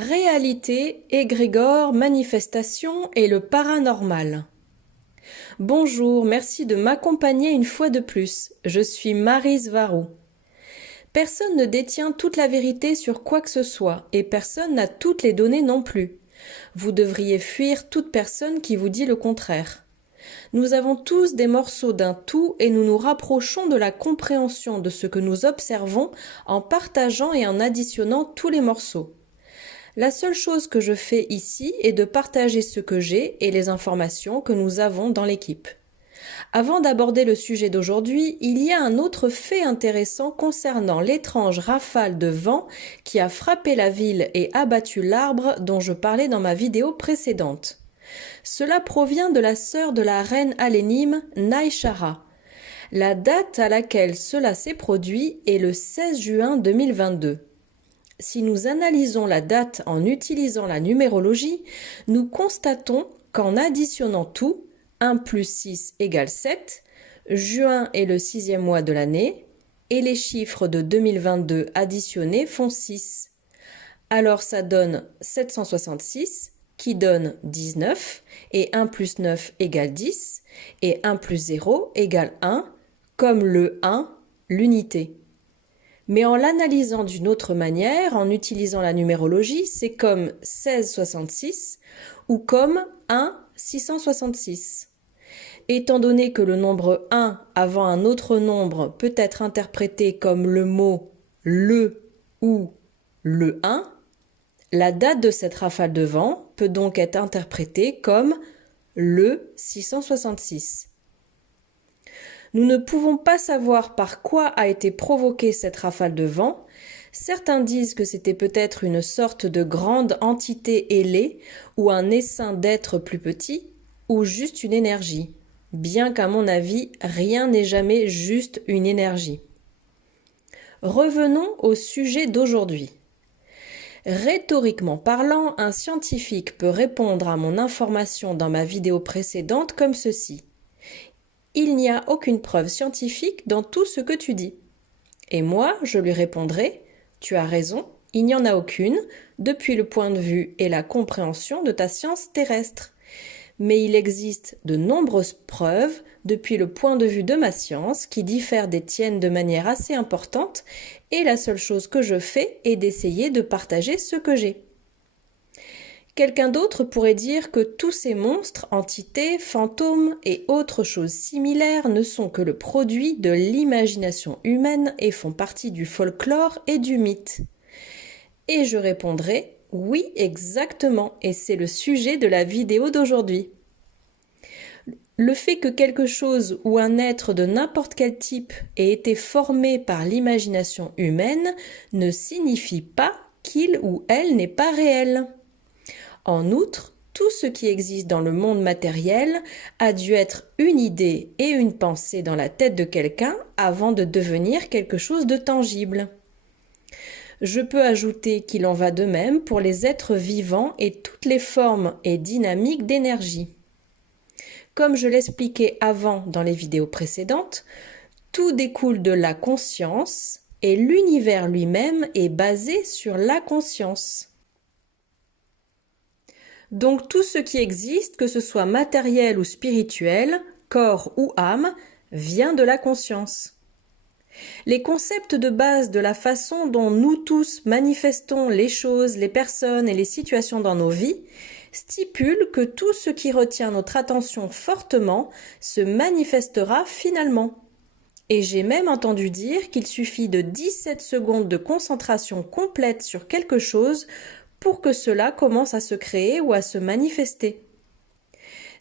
Réalité, égrégore, manifestation et le paranormal. Bonjour, merci de m'accompagner une fois de plus. Je suis Maryse Varou. Personne ne détient toute la vérité sur quoi que ce soit et personne n'a toutes les données non plus. Vous devriez fuir toute personne qui vous dit le contraire. Nous avons tous des morceaux d'un tout et nous nous rapprochons de la compréhension de ce que nous observons en partageant et en additionnant tous les morceaux. La seule chose que je fais ici est de partager ce que j'ai et les informations que nous avons dans l'équipe. Avant d'aborder le sujet d'aujourd'hui, il y a un autre fait intéressant concernant l'étrange rafale de vent qui a frappé la ville et abattu l'arbre dont je parlais dans ma vidéo précédente. Cela provient de la sœur de la reine Alénime, Naishara. La date à laquelle cela s'est produit est le 16 juin 2022. Si nous analysons la date en utilisant la numérologie, nous constatons qu'en additionnant tout, 1 plus 6 égale 7, juin est le 6e mois de l'année, et les chiffres de 2022 additionnés font 6. Alors ça donne 766, qui donne 19, et 1 plus 9 égale 10, et 1 plus 0 égale 1, comme le 1, l'unité. Mais en l'analysant d'une autre manière, en utilisant la numérologie, c'est comme 1666 ou comme 1,666. Étant donné que le nombre 1 avant un autre nombre peut être interprété comme le mot le ou le 1, la date de cette rafale de vent peut donc être interprétée comme le 666. Nous ne pouvons pas savoir par quoi a été provoquée cette rafale de vent. Certains disent que c'était peut-être une sorte de grande entité ailée ou un essaim d'êtres plus petits ou juste une énergie. Bien qu'à mon avis, rien n'est jamais juste une énergie. Revenons au sujet d'aujourd'hui. Rhétoriquement parlant, un scientifique peut répondre à mon information dans ma vidéo précédente comme ceci. Il n'y a aucune preuve scientifique dans tout ce que tu dis. Et moi, je lui répondrai, tu as raison, il n'y en a aucune, depuis le point de vue et la compréhension de ta science terrestre. Mais il existe de nombreuses preuves, depuis le point de vue de ma science, qui diffèrent des tiennes de manière assez importante, et la seule chose que je fais est d'essayer de partager ce que j'ai. Quelqu'un d'autre pourrait dire que tous ces monstres, entités, fantômes et autres choses similaires ne sont que le produit de l'imagination humaine et font partie du folklore et du mythe. Et je répondrai « Oui, exactement, et c'est le sujet de la vidéo d'aujourd'hui ». Le fait que quelque chose ou un être de n'importe quel type ait été formé par l'imagination humaine ne signifie pas qu'il ou elle n'est pas réel. En outre, tout ce qui existe dans le monde matériel a dû être une idée et une pensée dans la tête de quelqu'un avant de devenir quelque chose de tangible. Je peux ajouter qu'il en va de même pour les êtres vivants et toutes les formes et dynamiques d'énergie. Comme je l'expliquais avant dans les vidéos précédentes, tout découle de la conscience et l'univers lui-même est basé sur la conscience. Donc tout ce qui existe, que ce soit matériel ou spirituel, corps ou âme, vient de la conscience. Les concepts de base de la façon dont nous tous manifestons les choses, les personnes et les situations dans nos vies stipulent que tout ce qui retient notre attention fortement se manifestera finalement. Et j'ai même entendu dire qu'il suffit de 17 secondes de concentration complète sur quelque chose pour que cela commence à se créer ou à se manifester.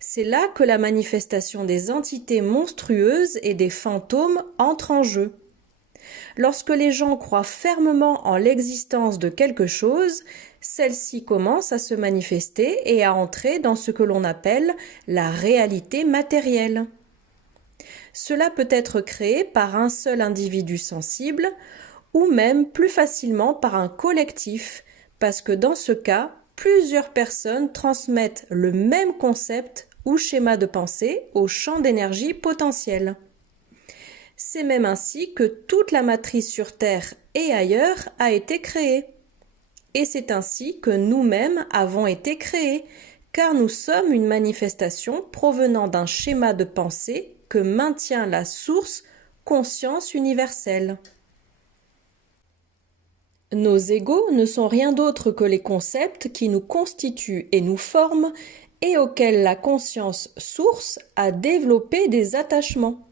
C'est là que la manifestation des entités monstrueuses et des fantômes entre en jeu. Lorsque les gens croient fermement en l'existence de quelque chose, celle-ci commence à se manifester et à entrer dans ce que l'on appelle la réalité matérielle. Cela peut être créé par un seul individu sensible ou même plus facilement par un collectif, parce que dans ce cas, plusieurs personnes transmettent le même concept ou schéma de pensée au champ d'énergie potentiel. C'est même ainsi que toute la matrice sur Terre et ailleurs a été créée. Et c'est ainsi que nous-mêmes avons été créés, car nous sommes une manifestation provenant d'un schéma de pensée que maintient la source conscience universelle. Nos égos ne sont rien d'autre que les concepts qui nous constituent et nous forment et auxquels la conscience source a développé des attachements.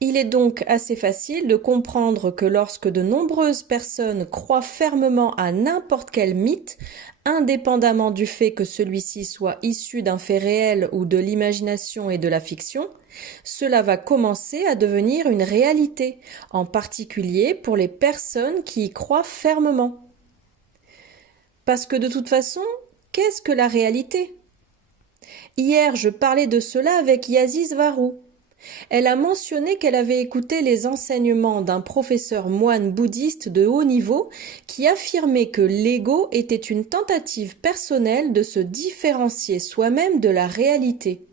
Il est donc assez facile de comprendre que lorsque de nombreuses personnes croient fermement à n'importe quel mythe, indépendamment du fait que celui-ci soit issu d'un fait réel ou de l'imagination et de la fiction, cela va commencer à devenir une réalité, en particulier pour les personnes qui y croient fermement. Parce que de toute façon, qu'est-ce que la réalité ? Hier, je parlais de cela avec Yazis Varou. Elle a mentionné qu'elle avait écouté les enseignements d'un professeur moine bouddhiste de haut niveau qui affirmait que l'ego était une tentative personnelle de se différencier soi-même de la réalité.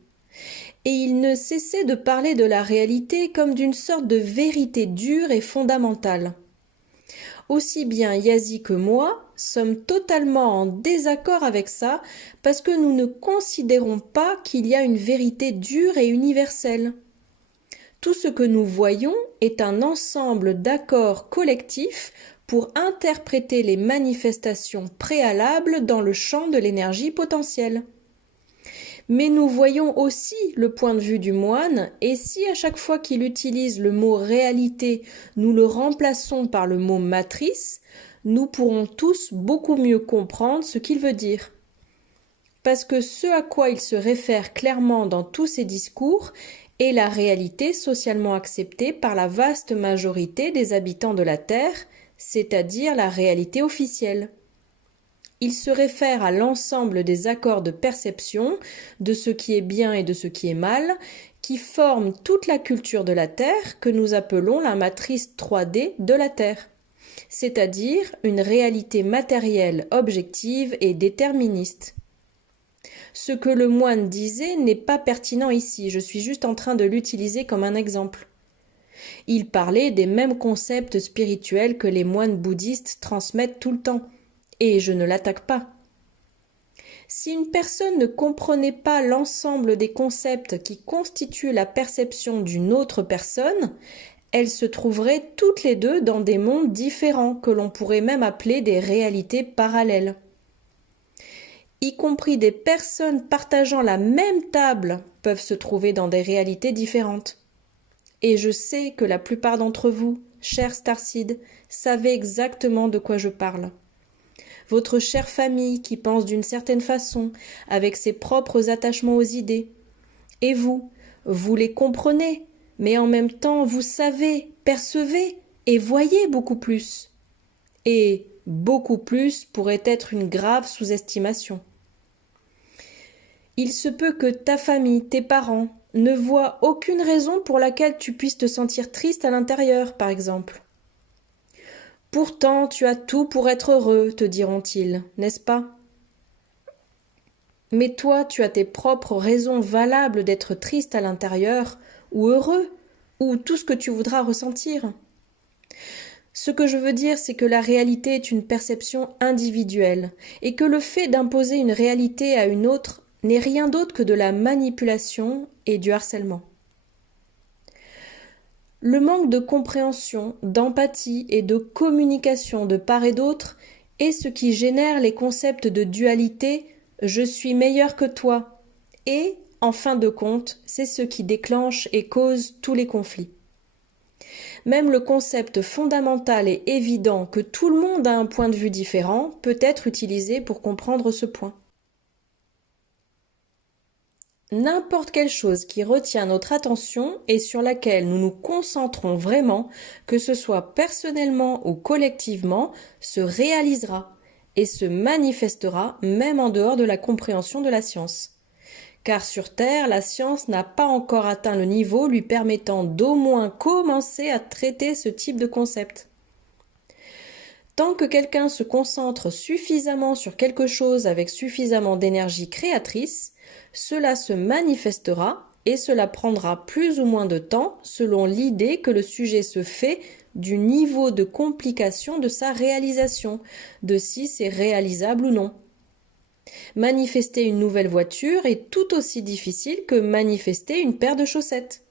Et il ne cessait de parler de la réalité comme d'une sorte de vérité dure et fondamentale. Aussi bien Yazi que moi sommes totalement en désaccord avec ça parce que nous ne considérons pas qu'il y a une vérité dure et universelle. Tout ce que nous voyons est un ensemble d'accords collectifs pour interpréter les manifestations préalables dans le champ de l'énergie potentielle. Mais nous voyons aussi le point de vue du moine, et si à chaque fois qu'il utilise le mot réalité, nous le remplaçons par le mot matrice, nous pourrons tous beaucoup mieux comprendre ce qu'il veut dire. Parce que ce à quoi il se réfère clairement dans tous ses discours est la réalité socialement acceptée par la vaste majorité des habitants de la Terre, c'est-à-dire la réalité officielle. Il se réfère à l'ensemble des accords de perception, de ce qui est bien et de ce qui est mal, qui forment toute la culture de la Terre que nous appelons la matrice 3D de la Terre, c'est-à-dire une réalité matérielle, objective et déterministe. Ce que le moine disait n'est pas pertinent ici, je suis juste en train de l'utiliser comme un exemple. Il parlait des mêmes concepts spirituels que les moines bouddhistes transmettent tout le temps, et je ne l'attaque pas. Si une personne ne comprenait pas l'ensemble des concepts qui constituent la perception d'une autre personne, elles se trouveraient toutes les deux dans des mondes différents que l'on pourrait même appeler des réalités parallèles. Y compris des personnes partageant la même table peuvent se trouver dans des réalités différentes. Et je sais que la plupart d'entre vous, chers Starseed, savez exactement de quoi je parle. Votre chère famille qui pense d'une certaine façon, avec ses propres attachements aux idées. Et vous, vous les comprenez, mais en même temps vous savez, percevez et voyez beaucoup plus. Et beaucoup plus pourrait être une grave sous-estimation. Il se peut que ta famille, tes parents, ne voient aucune raison pour laquelle tu puisses te sentir triste à l'intérieur, par exemple. Pourtant, tu as tout pour être heureux, te diront-ils, n'est-ce pas? Mais toi, tu as tes propres raisons valables d'être triste à l'intérieur, ou heureux, ou tout ce que tu voudras ressentir. Ce que je veux dire, c'est que la réalité est une perception individuelle, et que le fait d'imposer une réalité à une autre n'est rien d'autre que de la manipulation et du harcèlement. Le manque de compréhension, d'empathie et de communication de part et d'autre est ce qui génère les concepts de dualité « je suis meilleur que toi » et, en fin de compte, c'est ce qui déclenche et cause tous les conflits. Même le concept fondamental et évident que tout le monde a un point de vue différent peut être utilisé pour comprendre ce point. N'importe quelle chose qui retient notre attention et sur laquelle nous nous concentrons vraiment, que ce soit personnellement ou collectivement, se réalisera et se manifestera même en dehors de la compréhension de la science. Car sur Terre, la science n'a pas encore atteint le niveau lui permettant d'au moins commencer à traiter ce type de concept. Tant que quelqu'un se concentre suffisamment sur quelque chose avec suffisamment d'énergie créatrice, cela se manifestera et cela prendra plus ou moins de temps selon l'idée que le sujet se fait du niveau de complication de sa réalisation, de si c'est réalisable ou non. Manifester une nouvelle voiture est tout aussi difficile que manifester une paire de chaussettes.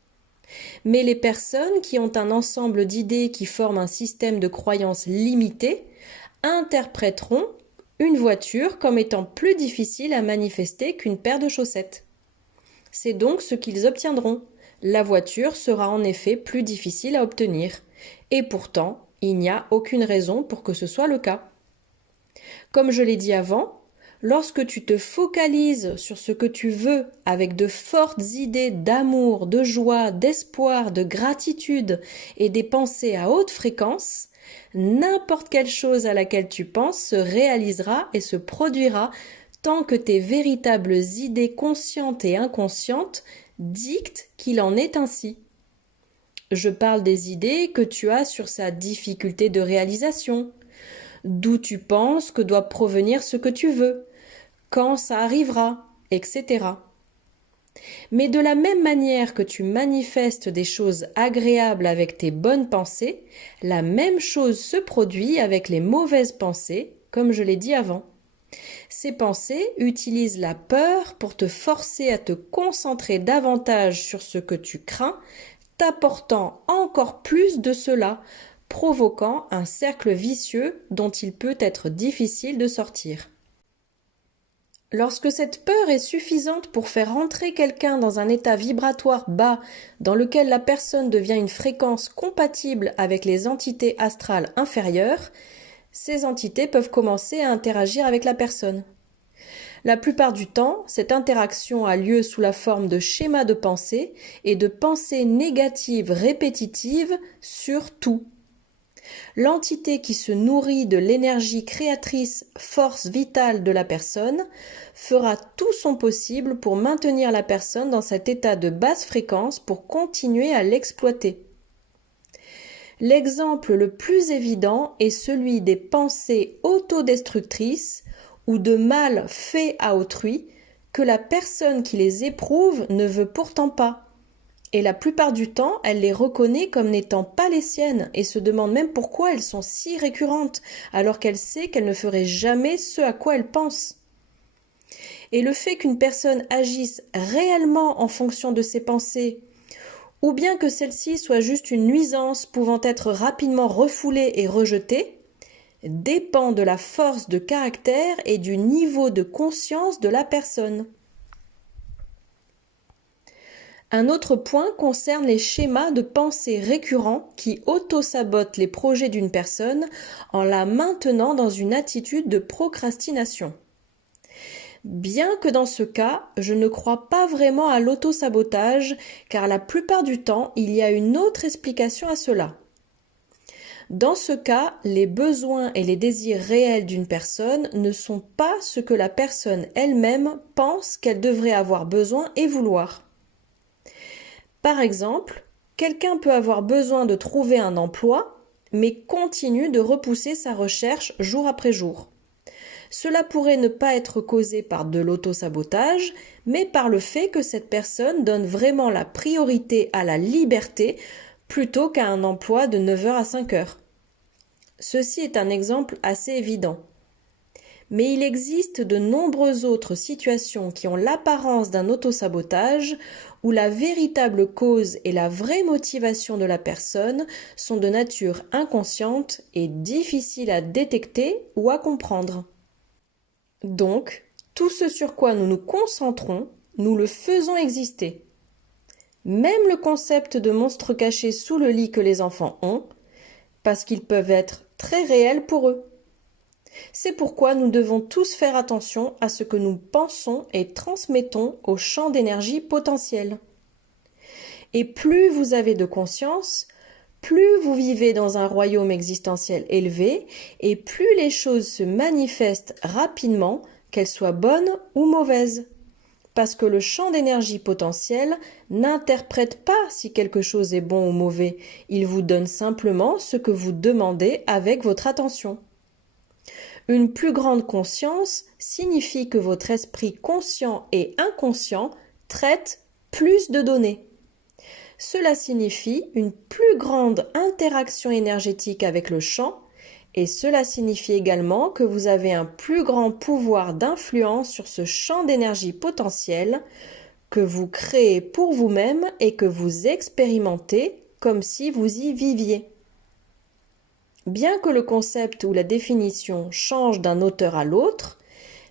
Mais les personnes qui ont un ensemble d'idées qui forment un système de croyances limité interpréteront une voiture comme étant plus difficile à manifester qu'une paire de chaussettes. C'est donc ce qu'ils obtiendront. La voiture sera en effet plus difficile à obtenir. Et pourtant, il n'y a aucune raison pour que ce soit le cas. Comme je l'ai dit avant, lorsque tu te focalises sur ce que tu veux avec de fortes idées d'amour, de joie, d'espoir, de gratitude et des pensées à haute fréquence, n'importe quelle chose à laquelle tu penses se réalisera et se produira tant que tes véritables idées conscientes et inconscientes dictent qu'il en est ainsi. Je parle des idées que tu as sur sa difficulté de réalisation, d'où tu penses que doit provenir ce que tu veux, quand ça arrivera, etc. Mais de la même manière que tu manifestes des choses agréables avec tes bonnes pensées, la même chose se produit avec les mauvaises pensées, comme je l'ai dit avant. Ces pensées utilisent la peur pour te forcer à te concentrer davantage sur ce que tu crains, t'apportant encore plus de cela, provoquant un cercle vicieux dont il peut être difficile de sortir. Lorsque cette peur est suffisante pour faire entrer quelqu'un dans un état vibratoire bas dans lequel la personne devient une fréquence compatible avec les entités astrales inférieures, ces entités peuvent commencer à interagir avec la personne. La plupart du temps, cette interaction a lieu sous la forme de schémas de pensée et de pensées négatives répétitives sur tout. L'entité qui se nourrit de l'énergie créatrice, force vitale de la personne, fera tout son possible pour maintenir la personne dans cet état de basse fréquence pour continuer à l'exploiter. L'exemple le plus évident est celui des pensées autodestructrices ou de mal fait à autrui que la personne qui les éprouve ne veut pourtant pas. Et la plupart du temps, elle les reconnaît comme n'étant pas les siennes et se demande même pourquoi elles sont si récurrentes, alors qu'elle sait qu'elle ne ferait jamais ce à quoi elle pense. Et le fait qu'une personne agisse réellement en fonction de ses pensées, ou bien que celle-ci soit juste une nuisance pouvant être rapidement refoulée et rejetée, dépend de la force de caractère et du niveau de conscience de la personne. Un autre point concerne les schémas de pensée récurrents qui auto-sabotent les projets d'une personne en la maintenant dans une attitude de procrastination. Bien que dans ce cas, je ne crois pas vraiment à l'auto-sabotage, car la plupart du temps, il y a une autre explication à cela. Dans ce cas, les besoins et les désirs réels d'une personne ne sont pas ce que la personne elle-même pense qu'elle devrait avoir besoin et vouloir. Par exemple, quelqu'un peut avoir besoin de trouver un emploi, mais continue de repousser sa recherche jour après jour. Cela pourrait ne pas être causé par de l'auto-sabotage, mais par le fait que cette personne donne vraiment la priorité à la liberté plutôt qu'à un emploi de 9h à 5h. Ceci est un exemple assez évident. Mais il existe de nombreuses autres situations qui ont l'apparence d'un auto-sabotage où la véritable cause et la vraie motivation de la personne sont de nature inconsciente et difficiles à détecter ou à comprendre. Donc, tout ce sur quoi nous nous concentrons, nous le faisons exister. Même le concept de monstre caché sous le lit que les enfants ont, parce qu'ils peuvent être très réels pour eux. C'est pourquoi nous devons tous faire attention à ce que nous pensons et transmettons au champ d'énergie potentiel. Et plus vous avez de conscience, plus vous vivez dans un royaume existentiel élevé et plus les choses se manifestent rapidement, qu'elles soient bonnes ou mauvaises. Parce que le champ d'énergie potentiel n'interprète pas si quelque chose est bon ou mauvais, il vous donne simplement ce que vous demandez avec votre attention. Une plus grande conscience signifie que votre esprit conscient et inconscient traite plus de données. Cela signifie une plus grande interaction énergétique avec le champ et cela signifie également que vous avez un plus grand pouvoir d'influence sur ce champ d'énergie potentielle que vous créez pour vous-même et que vous expérimentez comme si vous y viviez. Bien que le concept ou la définition change d'un auteur à l'autre,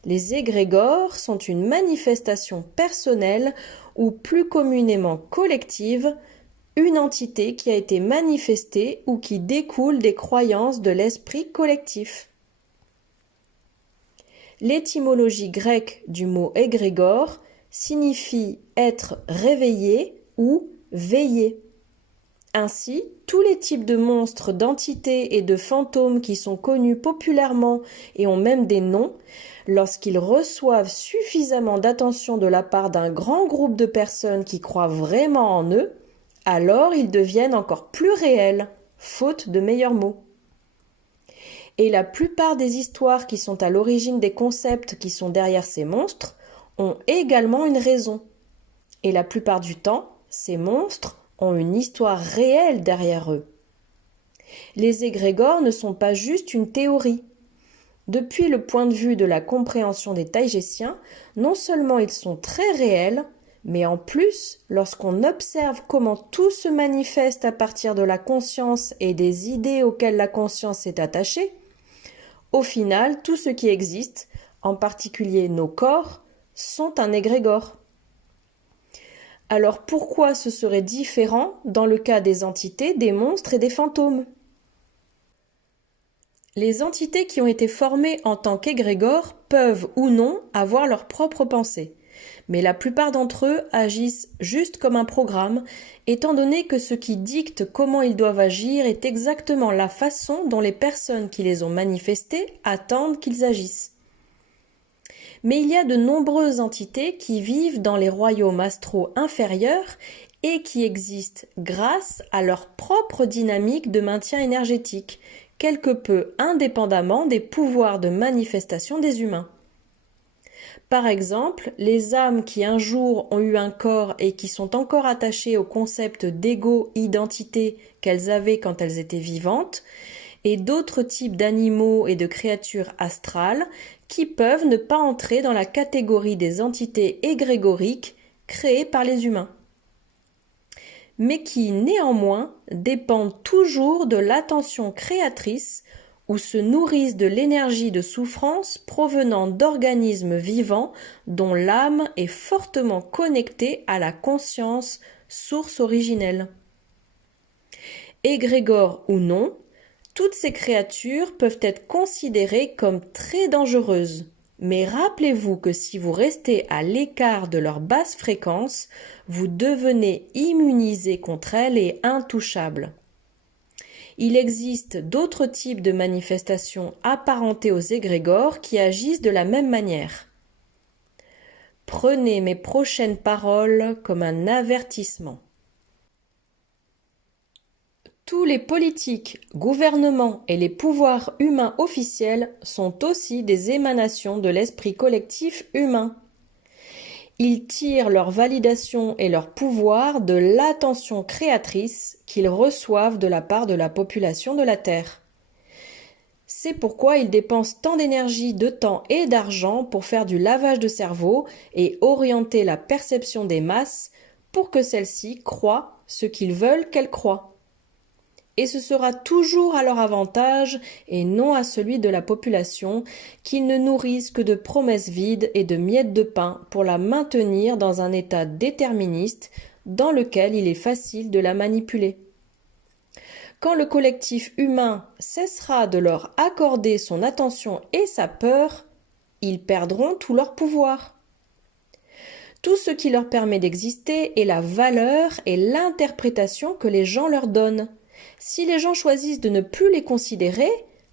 les égrégores sont une manifestation personnelle ou plus communément collective, une entité qui a été manifestée ou qui découle des croyances de l'esprit collectif. L'étymologie grecque du mot égrégore signifie être réveillé ou veillé. Ainsi, tous les types de monstres, d'entités et de fantômes qui sont connus populairement et ont même des noms, lorsqu'ils reçoivent suffisamment d'attention de la part d'un grand groupe de personnes qui croient vraiment en eux, alors ils deviennent encore plus réels, faute de meilleurs mots. Et la plupart des histoires qui sont à l'origine des concepts qui sont derrière ces monstres ont également une raison. Et la plupart du temps, ces monstres ont une histoire réelle derrière eux. Les égrégores ne sont pas juste une théorie. Depuis le point de vue de la compréhension des taïgésiens, non seulement ils sont très réels, mais en plus, lorsqu'on observe comment tout se manifeste à partir de la conscience et des idées auxquelles la conscience est attachée, au final, tout ce qui existe, en particulier nos corps, sont un égrégore. Alors pourquoi ce serait différent dans le cas des entités, des monstres et des fantômes? Les entités qui ont été formées en tant qu'égrégores peuvent ou non avoir leur propre pensée, mais la plupart d'entre eux agissent juste comme un programme, étant donné que ce qui dicte comment ils doivent agir est exactement la façon dont les personnes qui les ont manifestés attendent qu'ils agissent. Mais il y a de nombreuses entités qui vivent dans les royaumes astraux inférieurs et qui existent grâce à leur propre dynamique de maintien énergétique, quelque peu indépendamment des pouvoirs de manifestation des humains. Par exemple, les âmes qui un jour ont eu un corps et qui sont encore attachées au concept d'ego-identité qu'elles avaient quand elles étaient vivantes, et d'autres types d'animaux et de créatures astrales qui peuvent ne pas entrer dans la catégorie des entités égrégoriques créées par les humains, mais qui néanmoins dépendent toujours de l'attention créatrice ou se nourrissent de l'énergie de souffrance provenant d'organismes vivants dont l'âme est fortement connectée à la conscience, source originelle. Égrégores ou non, toutes ces créatures peuvent être considérées comme très dangereuses, mais rappelez-vous que si vous restez à l'écart de leur basse fréquence, vous devenez immunisé contre elles et intouchable. Il existe d'autres types de manifestations apparentées aux égrégores qui agissent de la même manière. Prenez mes prochaines paroles comme un avertissement. Tous les politiques, gouvernements et les pouvoirs humains officiels sont aussi des émanations de l'esprit collectif humain. Ils tirent leur validation et leur pouvoir de l'attention créatrice qu'ils reçoivent de la part de la population de la Terre. C'est pourquoi ils dépensent tant d'énergie, de temps et d'argent pour faire du lavage de cerveau et orienter la perception des masses pour que celles-ci croient ce qu'ils veulent qu'elles croient. Et ce sera toujours à leur avantage et non à celui de la population qu'ils ne nourrissent que de promesses vides et de miettes de pain pour la maintenir dans un état déterministe dans lequel il est facile de la manipuler. Quand le collectif humain cessera de leur accorder son attention et sa peur, ils perdront tout leur pouvoir. Tout ce qui leur permet d'exister est la valeur et l'interprétation que les gens leur donnent. Si les gens choisissent de ne plus les considérer,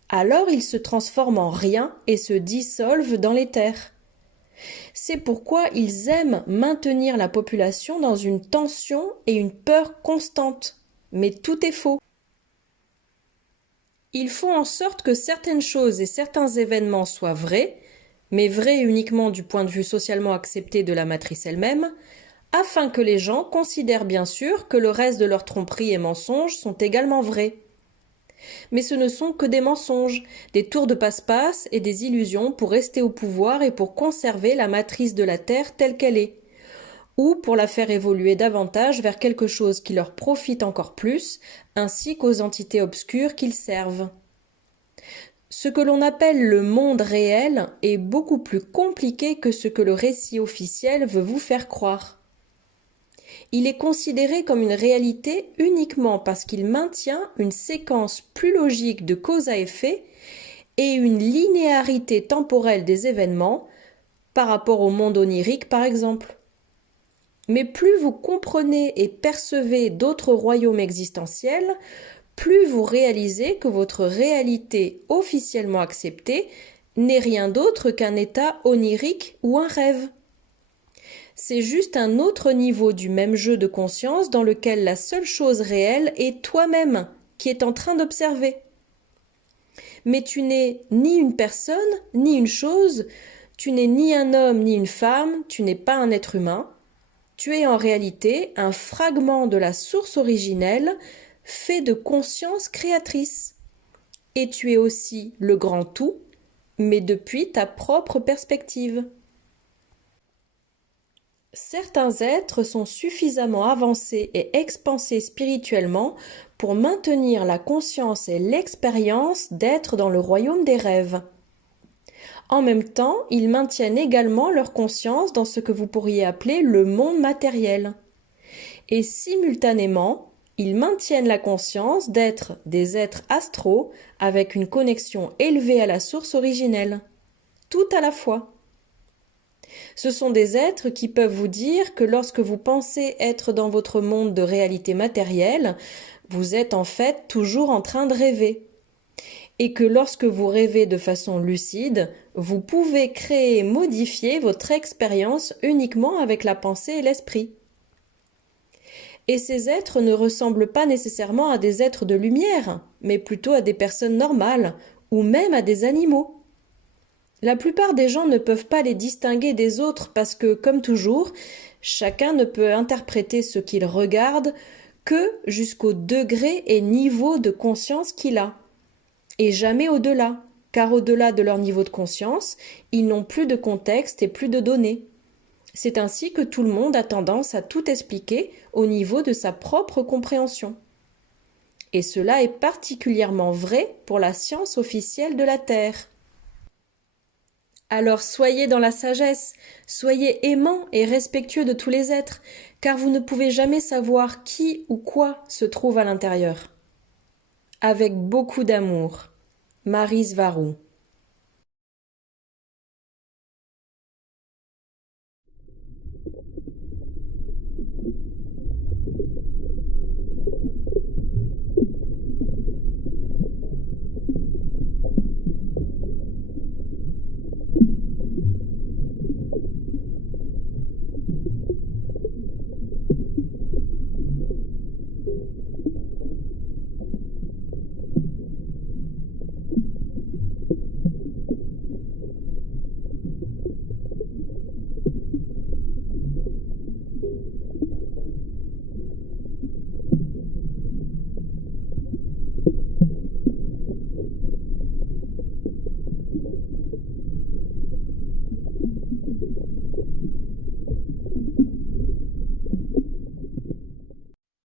alors ils se transforment en rien et se dissolvent dans l'éther. C'est pourquoi ils aiment maintenir la population dans une tension et une peur constante. Mais tout est faux. Ils font en sorte que certaines choses et certains événements soient vrais, mais vrais uniquement du point de vue socialement accepté de la matrice elle-même, afin que les gens considèrent bien sûr que le reste de leurs tromperies et mensonges sont également vrais. Mais ce ne sont que des mensonges, des tours de passe-passe et des illusions pour rester au pouvoir et pour conserver la matrice de la Terre telle qu'elle est, ou pour la faire évoluer davantage vers quelque chose qui leur profite encore plus, ainsi qu'aux entités obscures qu'ils servent. Ce que l'on appelle le monde réel est beaucoup plus compliqué que ce que le récit officiel veut vous faire croire. Il est considéré comme une réalité uniquement parce qu'il maintient une séquence plus logique de cause à effet et une linéarité temporelle des événements par rapport au monde onirique par exemple. Mais plus vous comprenez et percevez d'autres royaumes existentiels, plus vous réalisez que votre réalité officiellement acceptée n'est rien d'autre qu'un état onirique ou un rêve. C'est juste un autre niveau du même jeu de conscience dans lequel la seule chose réelle est toi-même qui est en train d'observer. Mais tu n'es ni une personne, ni une chose, tu n'es ni un homme, ni une femme, tu n'es pas un être humain. Tu es en réalité un fragment de la source originelle fait de conscience créatrice. Et tu es aussi le grand tout, mais depuis ta propre perspective. Certains êtres sont suffisamment avancés et expansés spirituellement pour maintenir la conscience et l'expérience d'être dans le royaume des rêves. En même temps, ils maintiennent également leur conscience dans ce que vous pourriez appeler le monde matériel. Et simultanément, ils maintiennent la conscience d'être des êtres astraux avec une connexion élevée à la source originelle. Tout à la fois. Ce sont des êtres qui peuvent vous dire que lorsque vous pensez être dans votre monde de réalité matérielle, vous êtes en fait toujours en train de rêver. Et que lorsque vous rêvez de façon lucide, vous pouvez créer et modifier votre expérience uniquement avec la pensée et l'esprit. Et ces êtres ne ressemblent pas nécessairement à des êtres de lumière, mais plutôt à des personnes normales, ou même à des animaux. La plupart des gens ne peuvent pas les distinguer des autres parce que, comme toujours, chacun ne peut interpréter ce qu'il regarde que jusqu'au degré et niveau de conscience qu'il a. Et jamais au-delà, car au-delà de leur niveau de conscience, ils n'ont plus de contexte et plus de données. C'est ainsi que tout le monde a tendance à tout expliquer au niveau de sa propre compréhension. Et cela est particulièrement vrai pour la science officielle de la Terre. Alors soyez dans la sagesse, soyez aimants et respectueux de tous les êtres, car vous ne pouvez jamais savoir qui ou quoi se trouve à l'intérieur. Avec beaucoup d'amour, Maryse Varou.